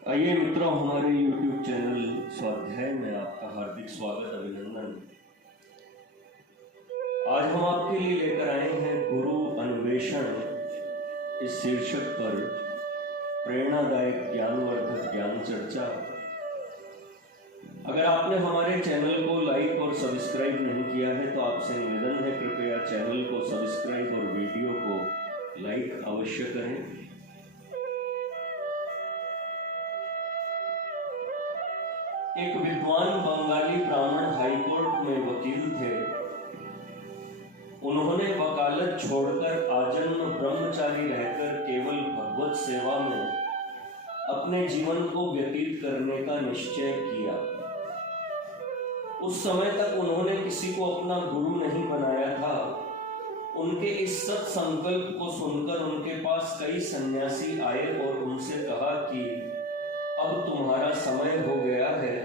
आइए मित्रों, हमारे YouTube चैनल स्वाध्याय में आपका हार्दिक स्वागत अभिनंदन। आज हम आपके लिए लेकर आए हैं गुरु अन्वेषण इस शीर्षक पर प्रेरणादायक ज्ञानवर्धक ज्ञान चर्चा। अगर आपने हमारे चैनल को लाइक और सब्सक्राइब नहीं किया है तो आपसे निवेदन है, कृपया चैनल को सब्सक्राइब और वीडियो को लाइक अवश्य करें। एक विद्वान बंगाली ब्राह्मण हाईकोर्ट में वकील थे। उन्होंने वकालत छोड़कर आजन्म ब्रह्मचारी रहकर केवल भगवत सेवा में अपने जीवन को व्यतीत करने का निश्चय किया। उस समय तक उन्होंने किसी को अपना गुरु नहीं बनाया था। उनके इस सत संकल्प को सुनकर उनके पास कई सन्यासी आए और उनसे कहा कि अब तुम्हारा समय हो गया है,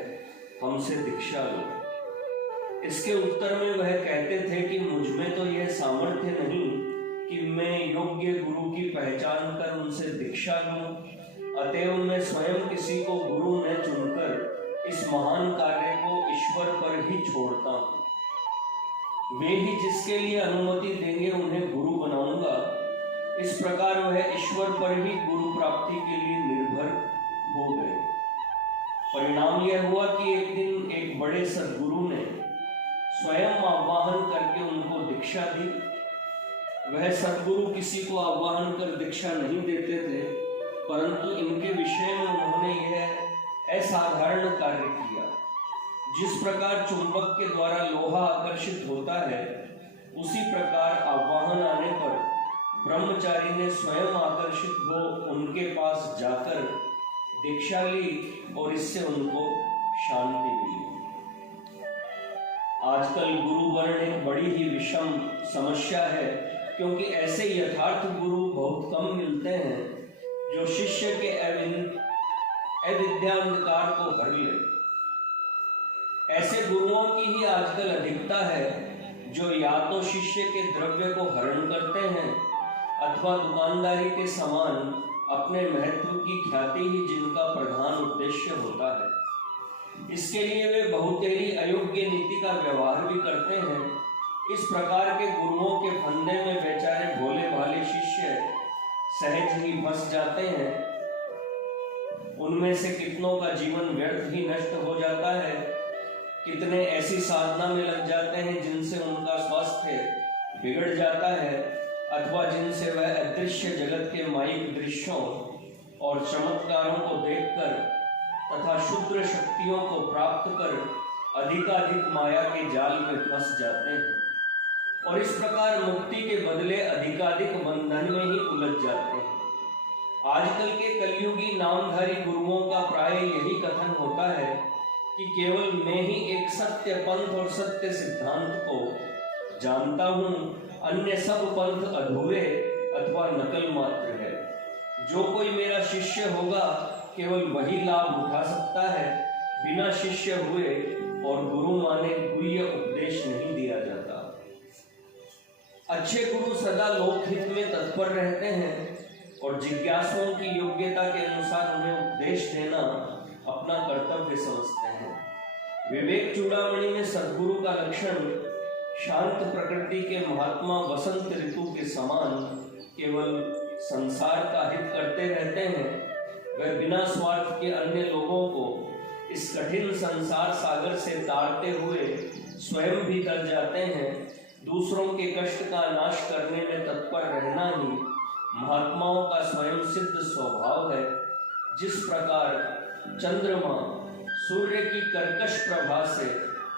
हमसे दीक्षा लो। इसके उत्तर में वह कहते थे कि मुझ में तो यह सामर्थ्य नहीं कि मैं योग्य गुरु की पहचान कर उनसे दीक्षा लूं, अतएव मैं स्वयं किसी को गुरु न चुनकर इस महान कार्य को ईश्वर पर ही छोड़ता हूं। वे ही जिसके लिए अनुमति देंगे उन्हें गुरु बनाऊंगा। इस प्रकार वह ईश्वर पर ही गुरु प्राप्ति के लिए निर्भर हो गए। परिणाम यह हुआ कि एक दिन एक बड़े सद्गुरु ने स्वयं आह्वान करके उनको दीक्षा दी। वह सद्गुरु किसी को आह्वान कर दीक्षा नहीं देते थे, परंतु इनके विषय में उन्होंने यह असाधारण कार्य किया। जिस प्रकार चुंबक के द्वारा लोहा आकर्षित होता है, उसी प्रकार आह्वान आने पर ब्रह्मचारी ने स्वयं आकर्षित हो उनके पास जाकर दीक्षा ली और इससे उनको शांति मिली। आजकल गुरु वर्ण एक बड़ी ही विषम समस्या है, क्योंकि ऐसे यथार्थ गुरु बहुत कम मिलते हैं जो शिष्य के अविद्यांधकार को हर ले। ऐसे गुरुओं की ही आजकल अधिकता है जो या तो शिष्य के द्रव्य को हरण करते हैं अथवा दुकानदारी के समान अपने महत्व की ख्याति ही जिनका प्रधान उद्देश्य होता है। इसके लिए वे बहुतेरी अयोग्य नीति का व्यवहार भी करते हैं। इस प्रकार के गुरुओं के फंदे में बेचारे भोले भाले शिष्य सहज ही फंस जाते हैं। उनमें से कितनों का जीवन व्यर्थ ही नष्ट हो जाता है। कितने ऐसी साधना में लग जाते हैं जिनसे उनका स्वास्थ्य बिगड़ जाता है अथवा जिनसे वह अदृश्य जगत के मायिक दृश्यों और चमत्कारों को देखकर तथा क्षुद्र शक्तियों को प्राप्त कर अधिकाधिक माया के जाल में फंस जाते हैं और इस प्रकार मुक्ति के बदले अधिकाधिक बंधन में ही उलझ जाते हैं। आजकल के कलयुगी नामधारी गुरुओं का प्राय यही कथन होता है कि केवल मैं ही एक सत्य पंथ और सत्य सिद्धांत को जानता हूं, अन्य सब पंथ अधूरे अथवा नकल मात्र है। जो कोई मेरा शिष्य होगा केवल वही लाभ उठा सकता है, बिना शिष्य हुए और गुरु माने गुह्य उपदेश नहीं दिया जाता। अच्छे गुरु सदा लोकहित में तत्पर रहते हैं और जिज्ञासुओं की योग्यता के अनुसार उन्हें उपदेश देना अपना कर्तव्य समझते हैं। विवेक चूड़ामणि में सद्गुरु का लक्षण शांत प्रकृति के महात्मा वसंत ऋतु के समान केवल संसार का हित करते रहते हैं। वह बिना स्वार्थ के अन्य लोगों को इस कठिन संसार सागर से तारते हुए स्वयं भी तर जाते हैं। दूसरों के कष्ट का नाश करने में तत्पर रहना ही महात्माओं का स्वयं सिद्ध स्वभाव है। जिस प्रकार चंद्रमा सूर्य की कर्कश प्रभा से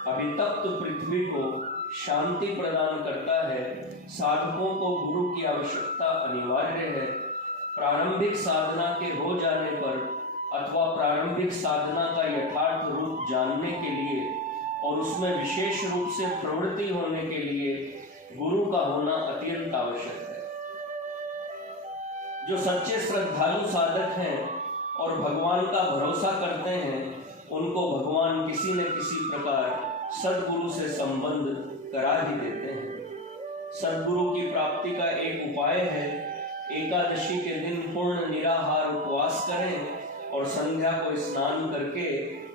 अभितप्त पृथ्वी को शांति प्रदान करता है, साधकों को गुरु की आवश्यकता अनिवार्य है। प्रारंभिक साधना के हो जाने पर अथवा प्रारंभिक साधना का यथार्थ रूप जानने के लिए और उसमें विशेष रूप से प्रवृत्ति होने के लिए गुरु का होना अत्यंत आवश्यक है। जो सच्चे श्रद्धालु साधक हैं और भगवान का भरोसा करते हैं, उनको भगवान किसी न किसी प्रकार सद्गुरु से संबंध करा ही देते हैं। सद्गुरु की प्राप्ति का एक उपाय है, एकादशी के दिन पूर्ण निराहार उपवास करें और संध्या को स्नान करके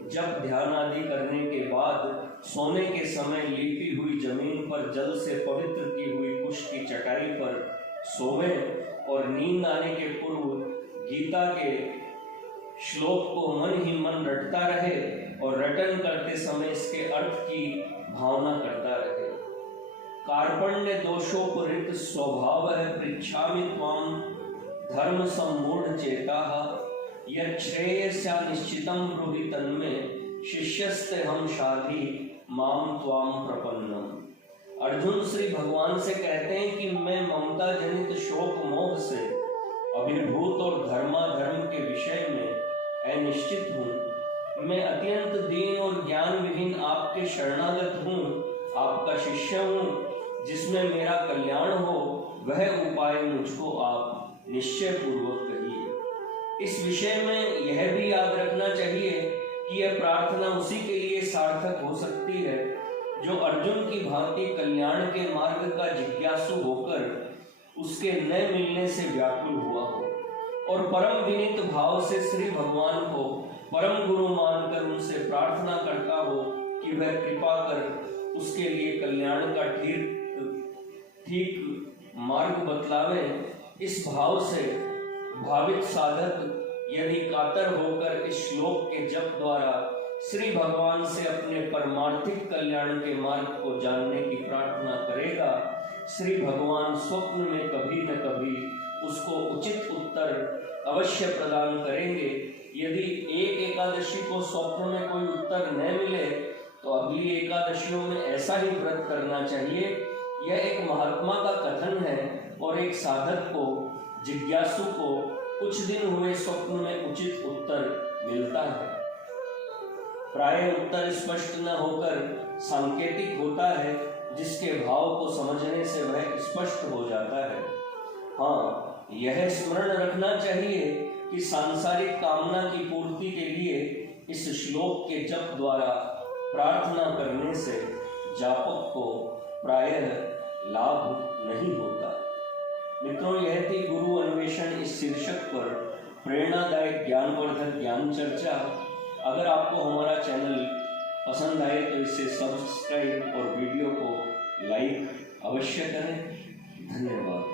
जब ध्यान आदि करने के बाद सोने के समय लीपी हुई जमीन पर जल से पवित्र की हुई कुश की चटाई पर सोवे और नींद आने के पूर्व गीता के श्लोक को मन ही मन रटता रहे और रटन करते समय इसके अर्थ की भावना करता रहे। कार्पण्य दोषोपरित स्वभाव है पृच्छामि त्वाम धर्म सम्मूढ़ चेताः यच्छ्रेयस्या निश्चितं ब्रूहि तन्मे शिष्यस्ते हम शाधि माम त्वाम प्रपन्नम। अर्जुन श्री भगवान से कहते हैं कि मैं ममता जनित शोक मोह से अभिभूत और धर्माधर्म के विषय में अनिश्चित हूँ। मैं अत्यंत दीन और ज्ञान विहीन आपके शरणागत हूँ, आपका शिष्य हूँ। जिसमें मेरा कल्याण हो वह उपाय मुझको आप निश्चय पूर्वक कहिए। इस विषय में यह भी याद रखना चाहिए कि यह प्रार्थना उसी के लिए सार्थक हो सकती है जो अर्जुन की भांति कल्याण के मार्ग का जिज्ञासु होकर उसके न मिलने से व्याकुल हुआ हो और परम विनीत भाव से श्री भगवान को परम गुरु मानकर उनसे प्रार्थना करता हो कि वह कृपा कर उसके लिए कल्याण का ठीक मार्ग बतलावे। इस भाव से भावित साधक यदि कातर होकर इस श्लोक के जप द्वारा श्री भगवान से अपने परमार्थिक कल्याण के मार्ग को जानने की प्रार्थना करेगा, श्री भगवान स्वप्न में कभी न कभी उसको उचित उत्तर अवश्य प्रदान करेंगे। यदि एक एकादशी को स्वप्न में कोई उत्तर न मिले तो अगली एकादशियों में ऐसा ही व्रत करना चाहिए। यह एक महात्मा का कथन है और एक साधक को, जिज्ञासु को कुछ दिन हुए स्वप्न में उचित उत्तर मिलता है। प्राय उत्तर स्पष्ट न होकर सांकेतिक होता है, जिसके भाव को समझने से वह स्पष्ट हो जाता है। हाँ, यह स्मरण रखना चाहिए कि सांसारिक कामना की पूर्ति के लिए इस श्लोक के जप द्वारा प्रार्थना करने से जापक को प्रायः लाभ नहीं होता। मित्रों, यह थी गुरु अन्वेषण इस शीर्षक पर प्रेरणादायक ज्ञानवर्धक ज्ञान चर्चा। अगर आपको हमारा चैनल पसंद आए तो इसे सब्सक्राइब और वीडियो को लाइक अवश्य करें। धन्यवाद।